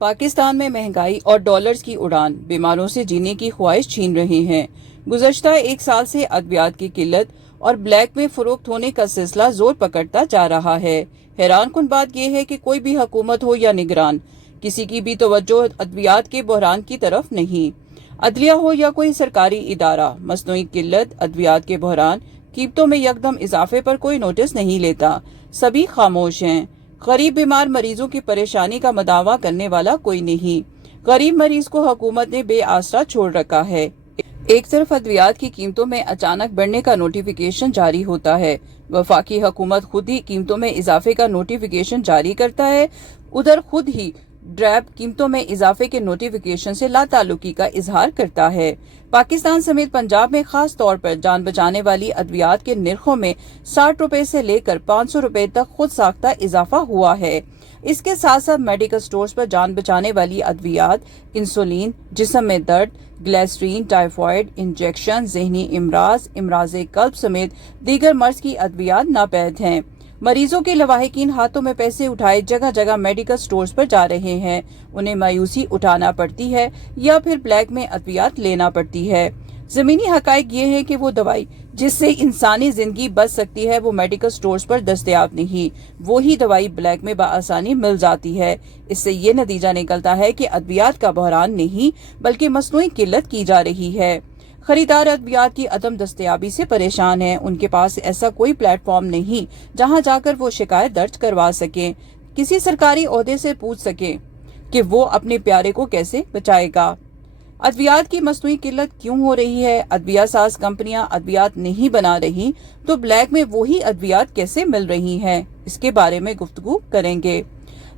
پاکستان میں مہنگائی اور ڈالرز کی اڑان بیماروں سے جینے کی خواہش چھین رہے ہیں۔ گزشتہ ایک سال سے ادویات کی قلت اور بلیک میں فروخت ہونے کا سلسلہ زور پکڑتا جا رہا ہے۔ حیران کن بات یہ ہے کہ کوئی بھی حکومت ہو یا نگران، کسی کی بھی توجہ ادویات کے بحران کی طرف نہیں۔ عدلیہ ہو یا کوئی سرکاری ادارہ، مصنوعی قلت، ادویات کے بحران، قیمتوں میں یکدم اضافے پر کوئی نوٹس نہیں لیتا۔ سبھی خاموش ہیں۔ غریب بیمار مریضوں کی پریشانی کا مداوع کرنے والا کوئی نہیں۔ غریب مریض کو حکومت نے بے آسرا چھوڑ رکھا ہے۔ ایک طرف ادویات کی قیمتوں میں اچانک بڑھنے کا نوٹیفیکیشن جاری ہوتا ہے، وفاقی حکومت خود ہی قیمتوں میں اضافے کا نوٹیفیکیشن جاری کرتا ہے، ادھر خود ہی ڈرائب قیمتوں میں اضافے کے نوٹیفیکیشن سے لا تعلقی کا اظہار کرتا ہے۔ پاکستان سمیت پنجاب میں خاص طور پر جان بچانے والی ادویات کے نرخوں میں 60 روپے سے لے کر 500 روپے تک خود ساختہ اضافہ ہوا ہے۔ اس کے ساتھ ساتھ میڈیکل سٹورز پر جان بچانے والی ادویات، انسولین، جسم میں درد، گلیسرین، ٹائیفائیڈ انجیکشن، ذہنی امراض، امراض قلب سمیت دیگر مرض کی ادویات ناپید ہیں۔ مریضوں کے لواحقین ہاتھوں میں پیسے اٹھائے جگہ جگہ میڈیکل سٹورز پر جا رہے ہیں، انہیں مایوسی اٹھانا پڑتی ہے یا پھر بلیک میں ادویات لینا پڑتی ہے۔ زمینی حقائق یہ ہے کہ وہ دوائی جس سے انسانی زندگی بچ سکتی ہے وہ میڈیکل سٹورز پر دستیاب نہیں، وہی دوائی بلیک میں بآسانی مل جاتی ہے۔ اس سے یہ نتیجہ نکلتا ہے کہ ادویات کا بحران نہیں بلکہ مصنوعی قلت کی جا رہی ہے۔ خریدار ادویات کی عدم دستیابی سے پریشان ہیں، ان کے پاس ایسا کوئی پلیٹ فارم نہیں جہاں جا کر وہ شکایت درج کروا سکیں، کسی سرکاری عہدے سے پوچھ سکیں کہ وہ اپنے پیارے کو کیسے بچائے گا۔ ادویات کی مصنوعی قلت کیوں ہو رہی ہے؟ ادویہ ساز کمپنیاں ادویات نہیں بنا رہی تو بلیک میں وہی ادویات کیسے مل رہی ہیں؟ اس کے بارے میں گفتگو کریں گے۔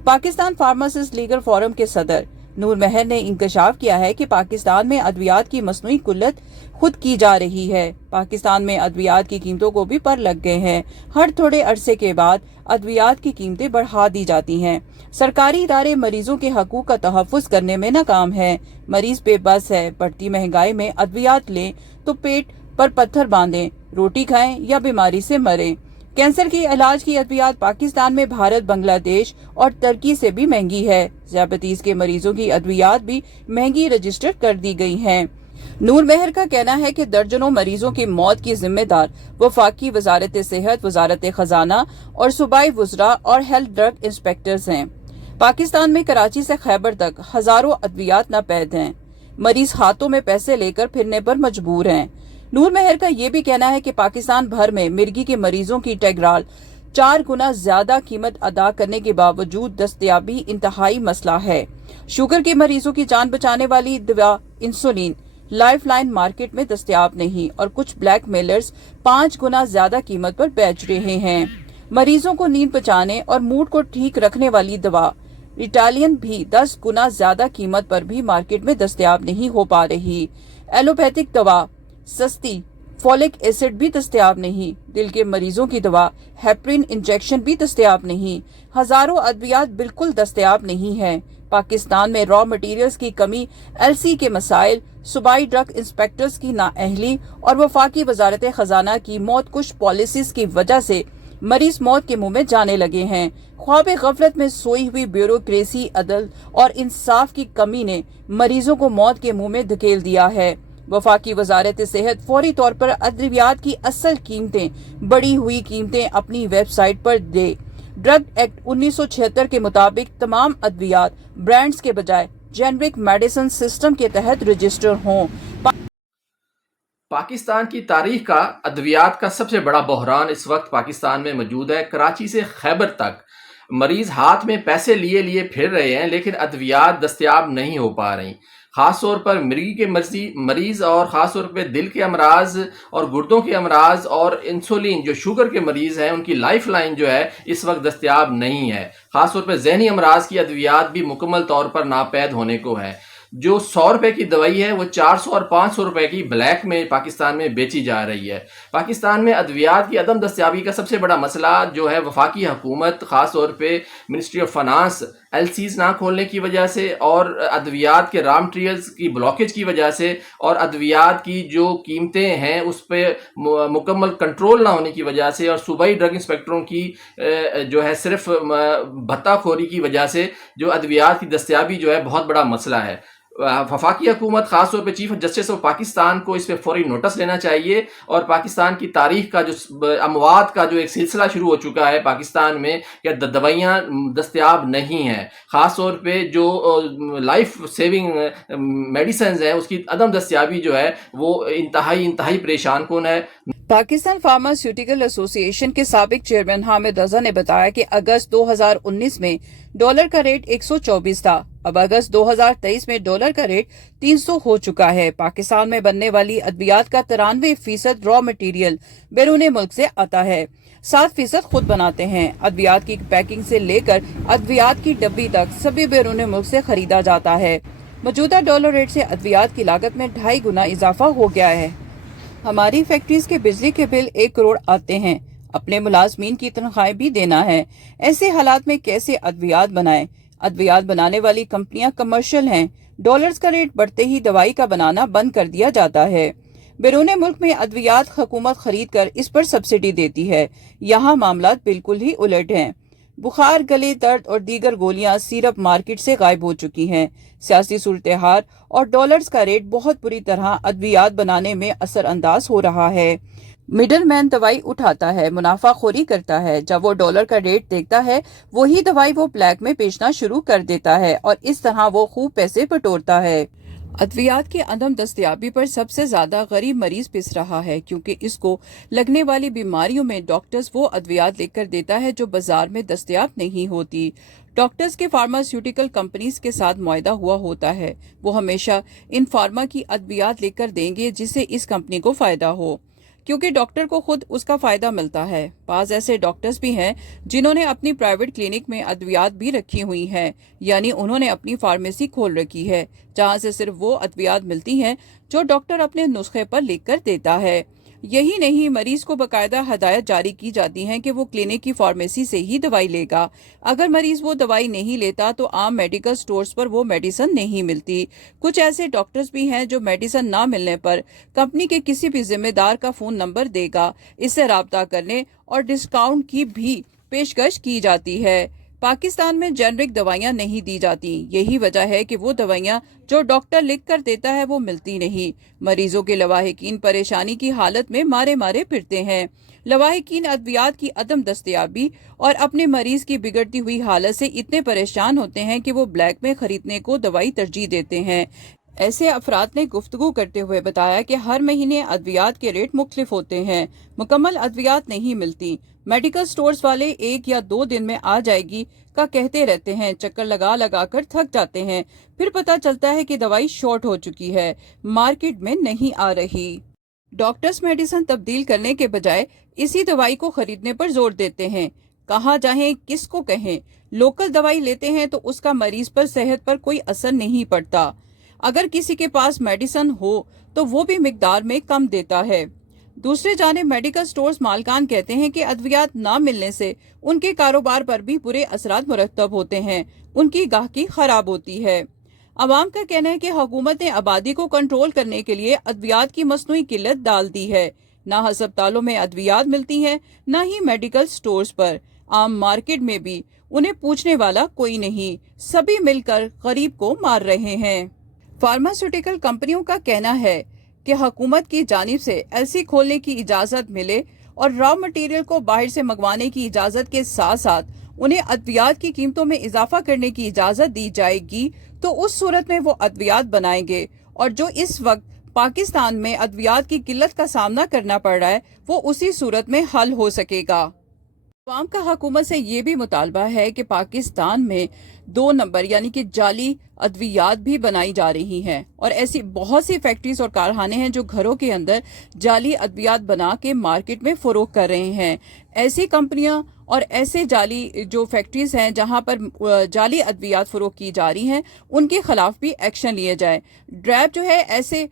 پاکستان فارماسسٹ لیگل فورم کے صدر نور مہر نے انکشاف کیا ہے کہ پاکستان میں ادویات کی مصنوعی قلت خود کی جا رہی ہے۔ پاکستان میں ادویات کی قیمتوں کو بھی پر لگ گئے ہیں۔ ہر تھوڑے عرصے کے بعد ادویات کی قیمتیں بڑھا دی جاتی ہیں۔ سرکاری ادارے مریضوں کے حقوق کا تحفظ کرنے میں ناکام ہیں۔ مریض بے بس ہے، بڑھتی مہنگائی میں ادویات لیں تو پیٹ پر پتھر باندھیں، روٹی کھائیں یا بیماری سے مریں۔ کینسر کے علاج کی ادویات پاکستان میں بھارت، بنگلہ دیش اور ترکی سے بھی مہنگی ہے۔ ذیابیطس کے مریضوں کی ادویات بھی مہنگی رجسٹر کر دی گئی ہیں۔ نور مہر کا کہنا ہے کہ درجنوں مریضوں کی موت کی ذمہ دار وفاقی وزارت صحت، وزارت خزانہ اور صوبائی وزراء اور ہیلتھ ڈرگ انسپیکٹرز ہیں۔ پاکستان میں کراچی سے خیبر تک ہزاروں ادویات ناپید ہیں۔ مریض ہاتھوں میں پیسے لے کر پھرنے پر مجبور ہیں۔ نور مہر کا یہ بھی کہنا ہے کہ پاکستان بھر میں مرگی کے مریضوں کی ٹیگرال 4 گنا زیادہ قیمت ادا کرنے کے باوجود دستیابی انتہائی مسئلہ ہے۔ شوگر کے مریضوں کی جان بچانے والی دوا انسولین لائف لائن مارکیٹ میں دستیاب نہیں اور کچھ بلیک میلرز 5 گنا زیادہ قیمت پر بیچ رہے ہیں۔ مریضوں کو نیند بچانے اور موڈ کو ٹھیک رکھنے والی دوا ریٹالین بھی 10 گنا زیادہ قیمت پر بھی مارکیٹ میں دستیاب نہیں ہو پا رہی۔ ایلوپیتھک دوا سستی، فولک ایسڈ بھی دستیاب نہیں۔ دل کے مریضوں کی دوا ہیپرین انجیکشن بھی دستیاب نہیں۔ ہزاروں ادویات بالکل دستیاب نہیں ہیں۔ پاکستان میں را مٹیریلز کی کمی، ایل سی کے مسائل، صوبائی ڈرگ انسپیکٹرز کی نااہلی اور وفاقی وزارت خزانہ کی موت کش پالیسیز کی وجہ سے مریض موت کے منہ میں جانے لگے ہیں۔ خواب غفلت میں سوئی ہوئی بیوروکریسی، عدل اور انصاف کی کمی نے مریضوں کو موت کے منہ میں دھکیل دیا ہے۔ وفاقی وزارت صحت فوری طور پر ادویات کی اصل قیمتیں، بڑھی ہوئی قیمتیں اپنی ویب سائٹ پر دے۔ ڈرگ ایکٹ 1976 کے مطابق تمام ادویات برانڈز کے بجائے جینرک میڈیسن سسٹم کے تحت رجسٹر ہوں۔ پاکستان کی تاریخ کا ادویات کا سب سے بڑا بحران اس وقت پاکستان میں موجود ہے۔ کراچی سے خیبر تک مریض ہاتھ میں پیسے لیے پھر رہے ہیں لیکن ادویات دستیاب نہیں ہو پا رہی۔ خاص طور پر مرگی کے مریض اور خاص طور پہ دل کے امراض اور گردوں کے امراض اور انسولین جو شوگر کے مریض ہیں ان کی لائف لائن جو ہے اس وقت دستیاب نہیں ہے۔ خاص طور پہ ذہنی امراض کی ادویات بھی مکمل طور پر ناپید ہونے کو ہے۔ جو 100 روپے کی دوائی ہے وہ 400 اور 500 روپے کی بلیک میں پاکستان میں بیچی جا رہی ہے۔ پاکستان میں ادویات کی عدم دستیابی کا سب سے بڑا مسئلہ جو ہے وفاقی حکومت، خاص طور پہ منسٹری آف فائنانس LCs نہ کھولنے کی وجہ سے اور ادویات کے را مٹیریلز کی بلاکیج کی وجہ سے اور ادویات کی جو قیمتیں ہیں اس پہ مکمل کنٹرول نہ ہونے کی وجہ سے اور صوبائی ڈرگ انسپیکٹروں کی جو ہے صرف بھتہ خوری کی وجہ سے جو ادویات کی دستیابی جو ہے بہت بڑا مسئلہ ہے۔ وفاقی حکومت خاص طور پہ چیف جسٹس آف پاکستان کو اس پہ فوری نوٹس لینا چاہیے اور پاکستان کی تاریخ کا جو اموات کا جو ایک سلسلہ شروع ہو چکا ہے پاکستان میں کہ دوائیاں دستیاب نہیں ہیں، خاص طور پہ جو لائف سیونگ میڈیسنز ہیں اس کی عدم دستیابی جو ہے وہ انتہائی پریشان کن ہے۔ پاکستان فارماسیوٹیکل ایسوسی ایشن کے سابق چیئرمین حامد رضا نے بتایا کہ اگست 2019 میں ڈالر کا ریٹ 124 تھا، اب اگست 2023 میں ڈالر کا ریٹ 300 ہو چکا ہے۔ پاکستان میں بننے والی ادویات کا 93% را مٹیریل بیرون ملک سے آتا ہے، 7% خود بناتے ہیں۔ ادویات کی پیکنگ سے لے کر ادویات کی ڈبی تک سبھی بیرون ملک سے خریدا جاتا ہے۔ موجودہ ڈالر ریٹ سے ادویات کی لاگت میں 2.5 گنا اضافہ ہو گیا ہے۔ ہماری فیکٹریز کے بجلی کے بل 1 کروڑ آتے ہیں، اپنے ملازمین کی تنخواہیں بھی دینا ہے۔ ایسے حالات میں کیسے ادویات بنائیں؟ ادویات بنانے والی کمپنیاں کمرشل ہیں، ڈالرز کا ریٹ بڑھتے ہی دوائی کا بنانا بند کر دیا جاتا ہے۔ بیرون ملک میں ادویات حکومت خرید کر اس پر سبسڈی دیتی ہے، یہاں معاملات بالکل ہی الٹ ہیں۔ بخار، گلے درد اور دیگر گولیاں سیرپ مارکیٹ سے غائب ہو چکی ہیں۔ سیاسی صورتحال اور ڈالرز کا ریٹ بہت بری طرح ادویات بنانے میں اثر انداز ہو رہا ہے۔ مڈل مین دوائی اٹھاتا ہے، منافع خوری کرتا ہے، جب وہ ڈالر کا ریٹ دیکھتا ہے وہی دوائی وہ بلیک میں بیچنا شروع کر دیتا ہے اور اس طرح وہ خوب پیسے بٹورتا ہے۔ ادویات کی عدم دستیابی پر سب سے زیادہ غریب مریض پس رہا ہے، کیونکہ اس کو لگنے والی بیماریوں میں ڈاکٹرز وہ ادویات لکھ کر دیتا ہے جو بازار میں دستیاب نہیں ہوتی۔ ڈاکٹرز کے فارماسیوٹیکل کمپنیز کے ساتھ معاہدہ ہوا ہوتا ہے، وہ ہمیشہ ان فارما کی ادویات لکھ کر دیں گے جس سے اس کمپنی کو فائدہ ہو، کیونکہ ڈاکٹر کو خود اس کا فائدہ ملتا ہے۔ بعض ایسے ڈاکٹرز بھی ہیں جنہوں نے اپنی پرائیویٹ کلینک میں ادویات بھی رکھی ہوئی ہیں، یعنی انہوں نے اپنی فارمیسی کھول رکھی ہے جہاں سے صرف وہ ادویات ملتی ہیں جو ڈاکٹر اپنے نسخے پر لکھ کر دیتا ہے۔ یہی نہیں، مریض کو باقاعدہ ہدایت جاری کی جاتی ہیں کہ وہ کلینک کی فارمیسی سے ہی دوائی لے گا۔ اگر مریض وہ دوائی نہیں لیتا تو عام میڈیکل سٹورز پر وہ میڈیسن نہیں ملتی۔ کچھ ایسے ڈاکٹرز بھی ہیں جو میڈیسن نہ ملنے پر کمپنی کے کسی بھی ذمہ دار کا فون نمبر دے گا، اس سے رابطہ کرنے اور ڈسکاؤنٹ کی بھی پیشکش کی جاتی ہے۔ پاکستان میں جنرک دوائیاں نہیں دی جاتی، یہی وجہ ہے کہ وہ دوائیاں جو ڈاکٹر لکھ کر دیتا ہے وہ ملتی نہیں۔ مریضوں کے لواحقین پریشانی کی حالت میں مارے پھرتے ہیں۔ لواحقین ادویات کی عدم دستیابی اور اپنے مریض کی بگڑتی ہوئی حالت سے اتنے پریشان ہوتے ہیں کہ وہ بلیک میں خریدنے کو دوائی ترجیح دیتے ہیں۔ ایسے افراد نے گفتگو کرتے ہوئے بتایا کہ ہر مہینے ادویات کے ریٹ مختلف ہوتے ہیں، مکمل ادویات نہیں ملتی۔ میڈیکل سٹورز والے 1 یا 2 دن میں آ جائے گی کا کہتے رہتے ہیں، چکر لگا کر تھک جاتے ہیں، پھر پتہ چلتا ہے کہ دوائی شارٹ ہو چکی ہے، مارکیٹ میں نہیں آ رہی۔ ڈاکٹرز میڈیسن تبدیل کرنے کے بجائے اسی دوائی کو خریدنے پر زور دیتے ہیں۔ کہاں جائیں، کس کو کہیں؟ لوکل دوائی لیتے ہیں تو اس کا مریض پر صحت پر کوئی اثر نہیں پڑتا۔ اگر کسی کے پاس میڈیسن ہو تو وہ بھی مقدار میں کم دیتا ہے۔ دوسرے جانب میڈیکل سٹورز مالکان کہتے ہیں کہ ادویات نہ ملنے سے ان کے کاروبار پر بھی برے اثرات مرتب ہوتے ہیں، ان کی گاہکی خراب ہوتی ہے۔ عوام کا کہنا ہے کہ حکومت نے آبادی کو کنٹرول کرنے کے لیے ادویات کی مصنوعی قلت ڈال دی ہے، نہ ہسپتالوں میں ادویات ملتی ہیں نہ ہی میڈیکل سٹورز پر، عام مارکیٹ میں بھی انہیں پوچھنے والا کوئی نہیں، سبھی مل کر غریب کو مار رہے ہیں۔ فارماسیوٹیکل کمپنیوں کا کہنا ہے کہ حکومت کی جانب سے LC کھولنے کی اجازت ملے اور را مٹیریل کو باہر سے منگوانے کی اجازت کے ساتھ ساتھ انہیں ادویات کی قیمتوں میں اضافہ کرنے کی اجازت دی جائے گی تو اس صورت میں وہ ادویات بنائیں گے، اور جو اس وقت پاکستان میں ادویات کی قلت کا سامنا کرنا پڑ رہا ہے وہ اسی صورت میں حل ہو سکے گا۔ عوام کا حکومت سے یہ بھی مطالبہ ہے کہ پاکستان میں 2 نمبر یعنی کہ جعلی ادویات بھی بنائی جا رہی ہیں، اور ایسی بہت سی فیکٹریز اور کارخانے ہیں جو گھروں کے اندر جعلی ادویات بنا کے مارکیٹ میں فروغ کر رہے ہیں۔ ایسی کمپنیاں اور ایسے جعلی جو فیکٹریز ہیں جہاں پر جعلی ادویات فروغ کی جا رہی ہیں ان کے خلاف بھی ایکشن لیے جائے۔ ڈریب جو ہے ایسے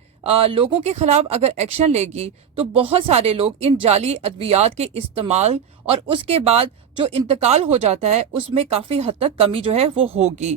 لوگوں کے خلاف اگر ایکشن لے گی تو بہت سارے لوگ ان جعلی ادویات کے استعمال اور اس کے بعد جو انتقال ہو جاتا ہے اس میں کافی حد تک کمی جو ہے وہ ہوگی.